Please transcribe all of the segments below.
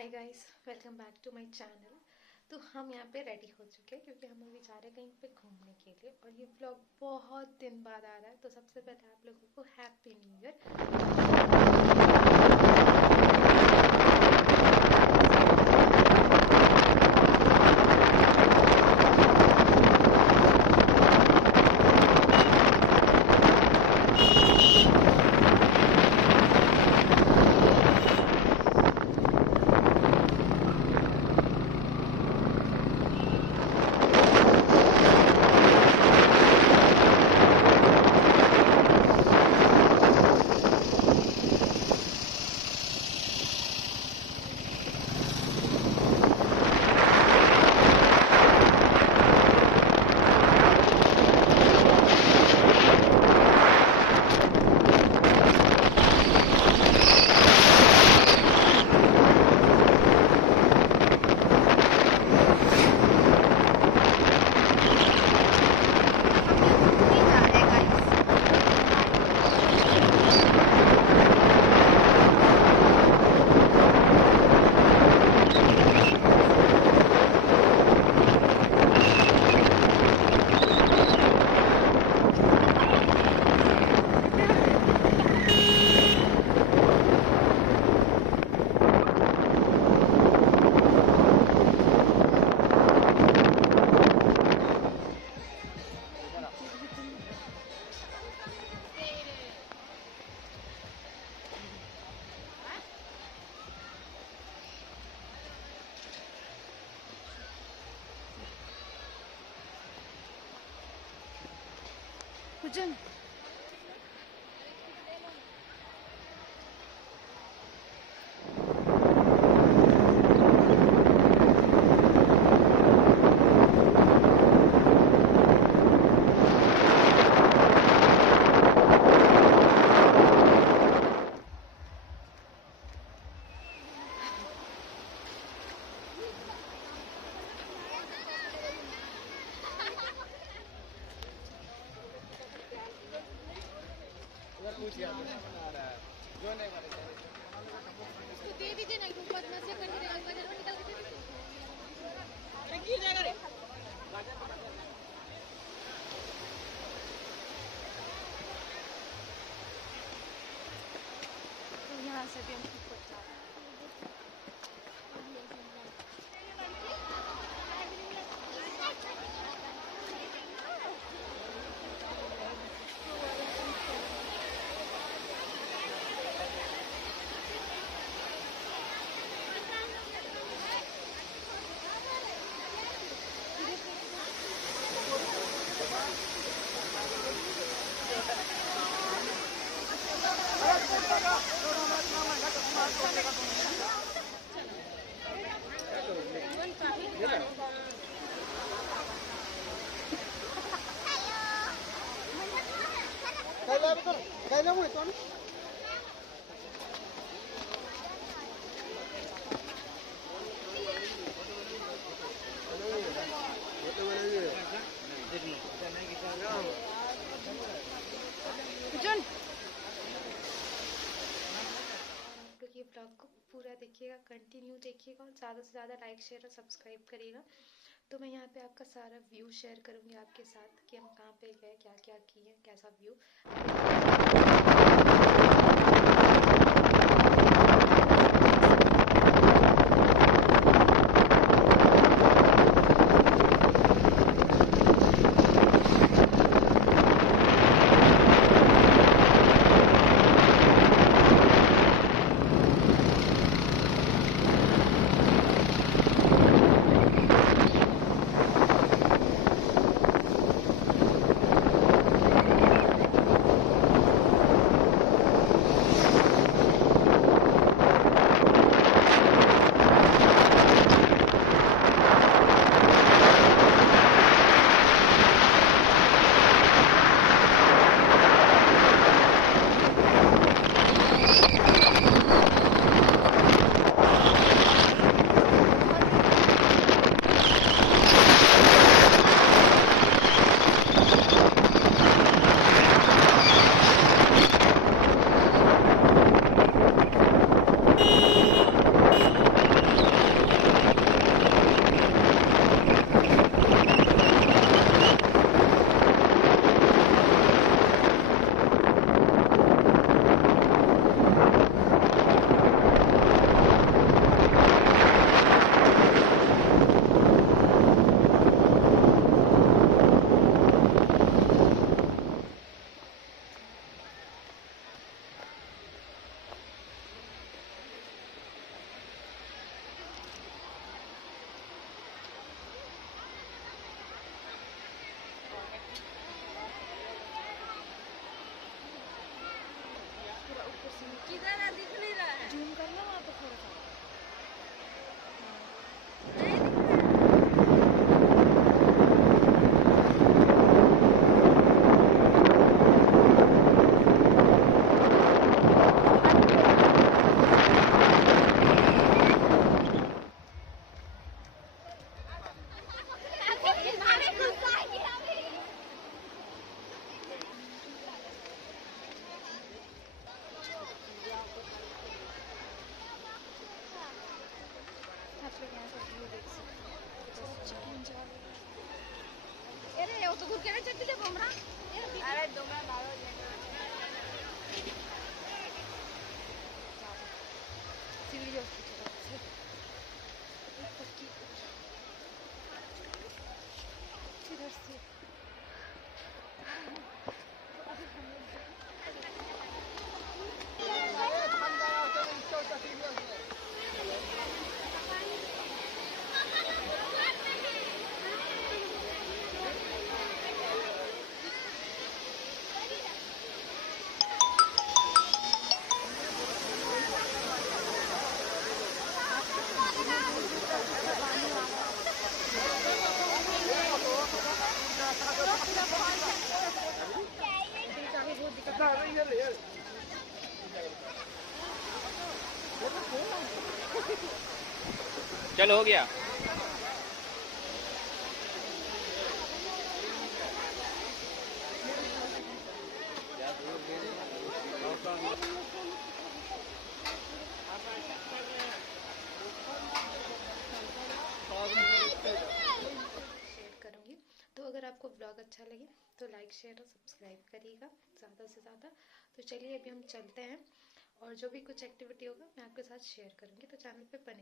Hi guys, welcome back to my channel. तो हम यहाँ पे रेडी हो चुके हैं क्योंकि हम अभी जा रहे हैं कहीं पे घूमने के लिए और ये व्लॉग बहुत दिन बाद आ रहा है। तो सबसे पहले आप लोगों को हैप्पी न्यू ईयर। कुजन तो दे दीजिए ना, ऊपर में से कहीं निकल के दे दीजिए। अरे की जाएगा रे। तो यहाँ से भी हम ऊपर जा रहे हैं। ये ब्लॉग को पूरा देखिएगा, कंटिन्यू देखिएगा और ज़्यादा से ज़्यादा लाइक शेयर और सब्सक्राइब करिएगा। तो मैं यहाँ पे आपका सारा व्यू शेयर करूँगी आपके साथ कि हम कहाँ पे गए, क्या क्या किए, कैसा व्यू लोग यहाँ का व्यू देख सकते हैं। चिकन जा अरे वो तो दूर के ना चलती जब हमरा अरे दोमरा बारो सीढ़ियों की तरफ से ऊपर की इधर से चल हो गया। शेयर करूँगी। तो अगर आपको ब्लॉग अच्छा लगे तो लाइक शेयर और सब्सक्राइब करिएगा ज़्यादा से ज़्यादा। तो चलिए अभी हम चलते हैं और जो भी कुछ एक्टिविटी होगा मैं आपके साथ शेयर करूँगी, तो चैनल पे बने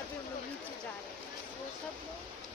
अभी हम लोग नीचे जा रहे हैं, तो सब लोग